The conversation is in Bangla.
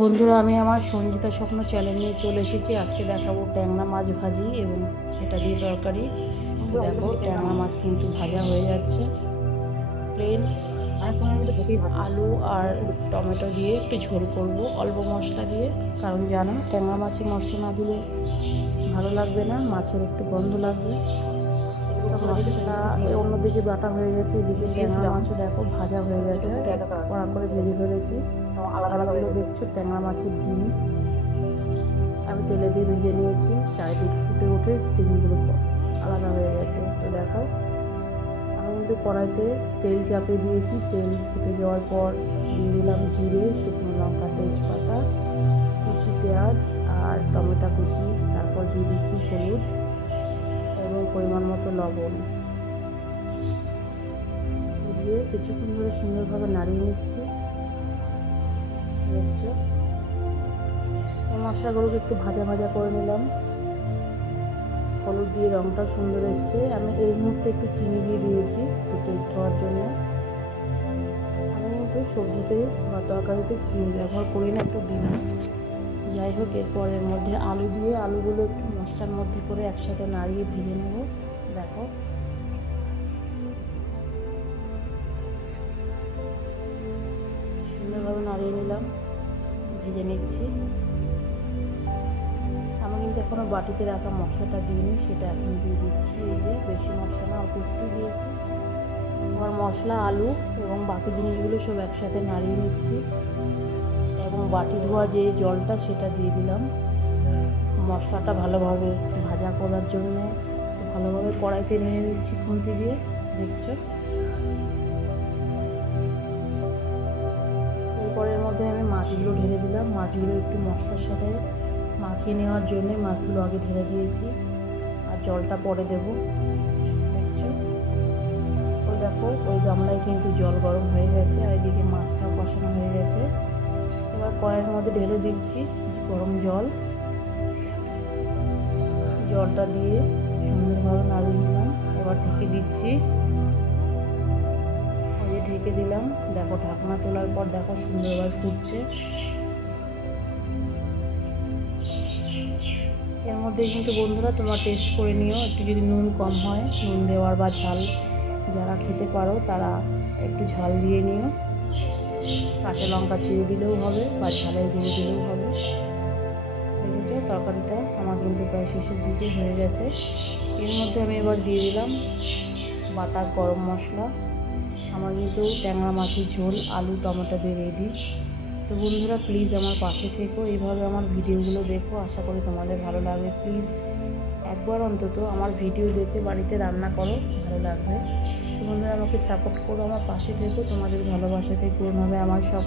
বন্ধুরা, আমি আমার সঞ্জিতা স্বপ্ন চ্যানেল নিয়ে চলে এসেছি। আজকে দেখাবো ট্যাংরা মাছ ভাজি এবং সেটা দিয়ে তরকারি। তো দেখো, ট্যাংরা মাছ কিন্তু ভাজা হয়ে যাচ্ছে। প্লেন আলু আর টমেটো দিয়ে একটু ঝোল করব অল্প মশলা দিয়ে, কারণ জানো ট্যাংরা মাছে মশলা না দিলে ভালো লাগবে না, মাছের একটু গন্ধ লাগবে। তো মশলা অন্যদিকে বাটা হয়ে গেছে, এদিকে ট্যাংরা মাছও দেখো ভাজা হয়ে গেছে, কড়া করে ভেজে ফেলেছি। আলাদাগুলো দেখছো ট্যাংরা মাছের ডিম আমি তেলে দিয়ে ভেজে নিয়েছি, চারিদিক ফুটে উঠে ডিমগুলো আলাদা হয়ে গেছে। তো দেখো, আমি কিন্তু কড়াইতে তেল চাপিয়ে দিয়েছি। তেল ফুটে যাওয়ার পর দিয়ে দিলাম জিরে, শুকনো লঙ্কা, তেজপাতা, কুচি পেঁয়াজ আর টমেটো কুচি। তারপর দিয়ে দিচ্ছি হলুদ এবং পরিমাণ মতো লবণ দিয়ে কিছুক্ষণ ধরে সুন্দরভাবে নাড়িয়ে নিচ্ছি। দেখছো, মশলাগুলোকে একটু ভাজা ভাজা করে নিলাম। হলুদ দিয়ে রঙটা সুন্দর এসছে। আমি এই মুহূর্তে একটু চিনি দিয়ে দিয়েছি একটু টেস্ট হওয়ার জন্য। আমি কিন্তু সবজিতে বা তরকারিতে চিনি ব্যবহার করি না, একটু দিই না। যাই হোক, এরপর এর মধ্যে আলু দিয়ে আলুগুলো একটু মশলার মধ্যে করে একসাথে নাড়িয়ে ভেজে নেব। দেখো, সুন্দরভাবে নাড়িয়ে নিলাম, ভেজে নিচ্ছি। আমি কিন্তু এখনও বাটিতে রাখা মশলাটা দিইনি, সেটা এখন দিয়ে দিচ্ছি। এই যে বেশি মশলা না, অল্প একটু দিয়েছি। আমার মশলা, আলু এবং বাকি জিনিসগুলো সব একসাথে নাড়িয়ে নিচ্ছি এবং বাটি ধোয়া যে জলটা সেটা দিয়ে দিলাম মশলাটা ভালোভাবে ভাজা করার জন্য। ভালোভাবে কড়াইতে নিয়ে নিচ্ছি খুন্তি দিয়ে, দেখছো। এরপরের মধ্যে আমি মাছগুলো ঢেলে দিলাম। মাছগুলো একটু মশলার সাথে মাখিয়ে নেওয়ার জন্য মাছগুলো আগে ঢেলে দিয়েছি, আর জলটা পরে দেব। দেখছো, ওই দেখো, ওই গামলায় কিন্তু জল গরম হয়ে গেছে, আর এদিকে মাছটাও কষানো হয়ে গেছে। এবার কড়াইয়ের মধ্যে ঢেলে দিচ্ছি গরম জল। জলটা দিয়ে সুন্দরভাবে নাড়িয়ে নিলাম। এবার ঢেকে দিচ্ছি। ওই যে ঢেকে দিলাম, দেখো ঢাকনা তোলার পর দেখো সুন্দরভাবে ফুটছে। এর মধ্যে কিন্তু বন্ধুরা তোমরা টেস্ট করে নিও, একটু যদি নুন কম হয়, নুন দেওয়ার বা ঝাল যারা খেতে পারো তারা একটু ঝাল দিয়ে নিও। কাঁচা লঙ্কা চিড়ে দিলেও হবে বা ঝালের গুঁড়ো দিলেও হবে। দেখেছো, তরকারিটা আমার কিন্তু প্রায় শেষের দিকে হয়ে গেছে। এর মধ্যে আমি এবার দিয়ে দিলাম বাটা গরম মশলা। আমার কিন্তু ট্যাংরা মাছের ঝোল আলু টমেটো দিয়ে রেডি। তো বন্ধুরা, প্লিজ আমার পাশে থেকো, এইভাবে আমার ভিডিওগুলো দেখো, আশা করি তোমাদের ভালো লাগবে। প্লিজ একবার অন্তত আমার ভিডিও দেখে বাড়িতে রান্না করো, ভালো লাগবে। তো বন্ধুরা, আমাকে সাপোর্ট করো, আমার পাশে থেকো, তোমাদের ভালোবাসাতে পূরণ হবে আমার সব।